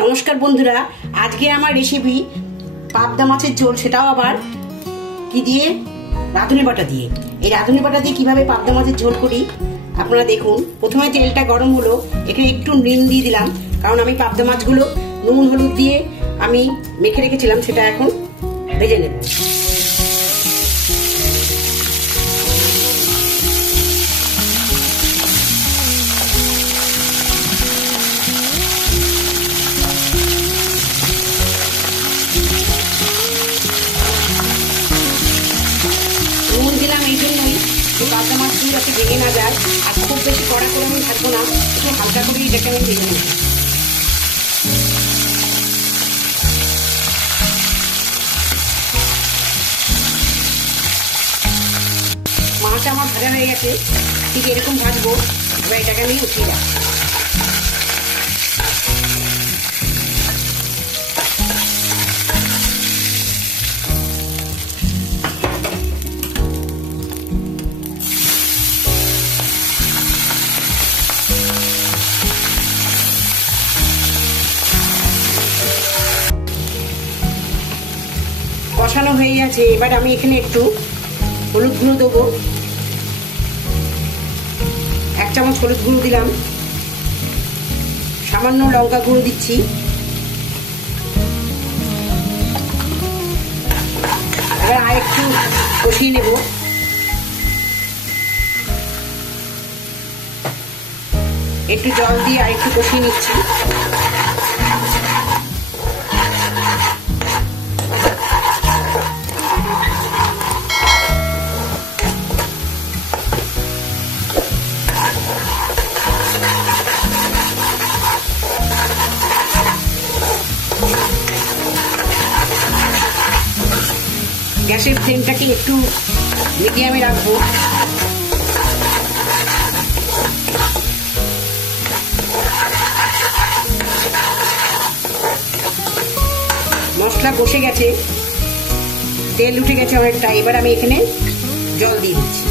নমস্কার বন্ধুরা, আজকে আমার রেসিপি পাবদা মাছের ঝোল, সেটাও আবার কি দিয়ে? রাঁধুনি বাটা দিয়ে। এই রাঁধুনি বাটা দিয়ে কিভাবে পাবদা মাছের ঝোল করি আপনারা দেখুন। প্রথমে তেলটা গরম হলো, এখানে একটু নুন দিয়ে দিলাম, কারণ আমি পাবদা মাছগুলো নুন হলুদ দিয়ে আমি মেখে রেখেছিলাম, সেটা এখন ভেজে নেব। নুন দিলাম এই জন্যই পাবদা মাছগুলো যাতে ভেঙে না যায়, আর খুব বেশি কড়া করে আমি ভাজবো না, একটু হালকা করেই এটাকে আমি ভেজে নেব। মাছ আমার ভাজা হয়ে গেছে, ঠিক এরকম ভাজবো। এবার এটাকে আমি উঠিয়ে রাখবো। কষানো হয়ে গেছে, এবার আমি এখানে একটু হলুদ গুঁড়ো দেবো। 1 চামচ হলুদ গুঁড়ো দিলাম, সামান্য লঙ্কা গুঁড়ো দিচ্ছি, এবার আর একটু কষিয়ে নেব। একটু জল দিয়ে আর একটু কষিয়ে নিচ্ছি। গ্যাসের ফ্লেমটাকে একটু মিডিয়ামে রাখবো। মশলা বসে গেছে, তেল উঠে গেছে অনেকটা। এবার আমি এখানে জল দিয়ে দিচ্ছি।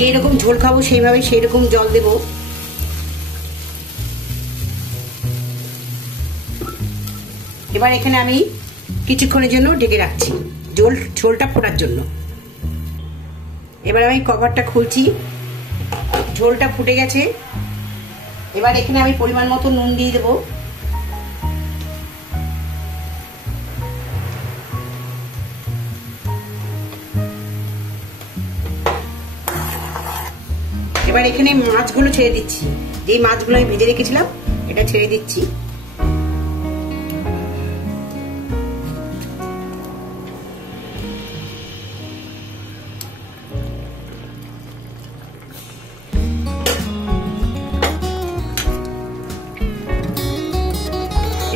যেরকম ঝোল খাবো সেইভাবে সেরকম জল দেব। এবার এখানে আমি কিছুক্ষণের জন্য ঢেকে রাখছি ঝোলটা ফোটার জন্য। এবার আমি কভারটা খুলছি, ঝোলটা ফুটে গেছে। এবার এখানে আমি পরিমাণ মতো নুন দিয়ে দেবো। এবার এখানে মাছগুলো ছেড়ে দিচ্ছি, যেই মাছগুলো আমি ভেজে রেখেছিলাম এটা ছেড়ে দিচ্ছি।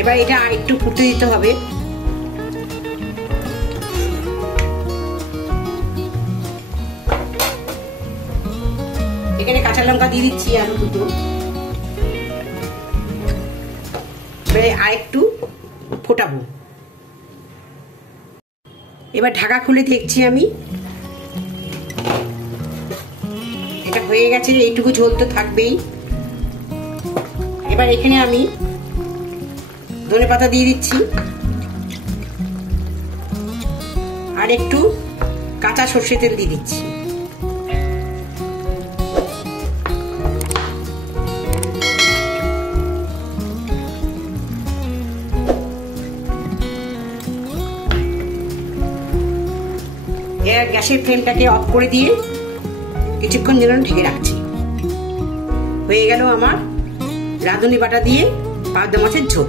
এবার এটা আর একটু ফুটতে দিতে হবে। এখানে কাঁচা লঙ্কা দিয়ে দিচ্ছি, আলু দুটো। আর একটু ফোটাবো। এবার ঢাকা খুলে দেখছি আমি, এটা হয়ে গেছে। এইটুকু ঝোল তো থাকবেই। এবার এখানে আমি ধনেপাতা দিয়ে দিচ্ছি, আর একটু কাঁচা সর্ষে তেল দিয়ে দিচ্ছি। গ্যাসের ফ্লেমটাকে অফ করে দিয়ে কিছুক্ষণ যেন ঢেকে রাখছি। হয়ে গেল আমার রাঁধুনি বাটা দিয়ে পাবদা মাছের ঝোল।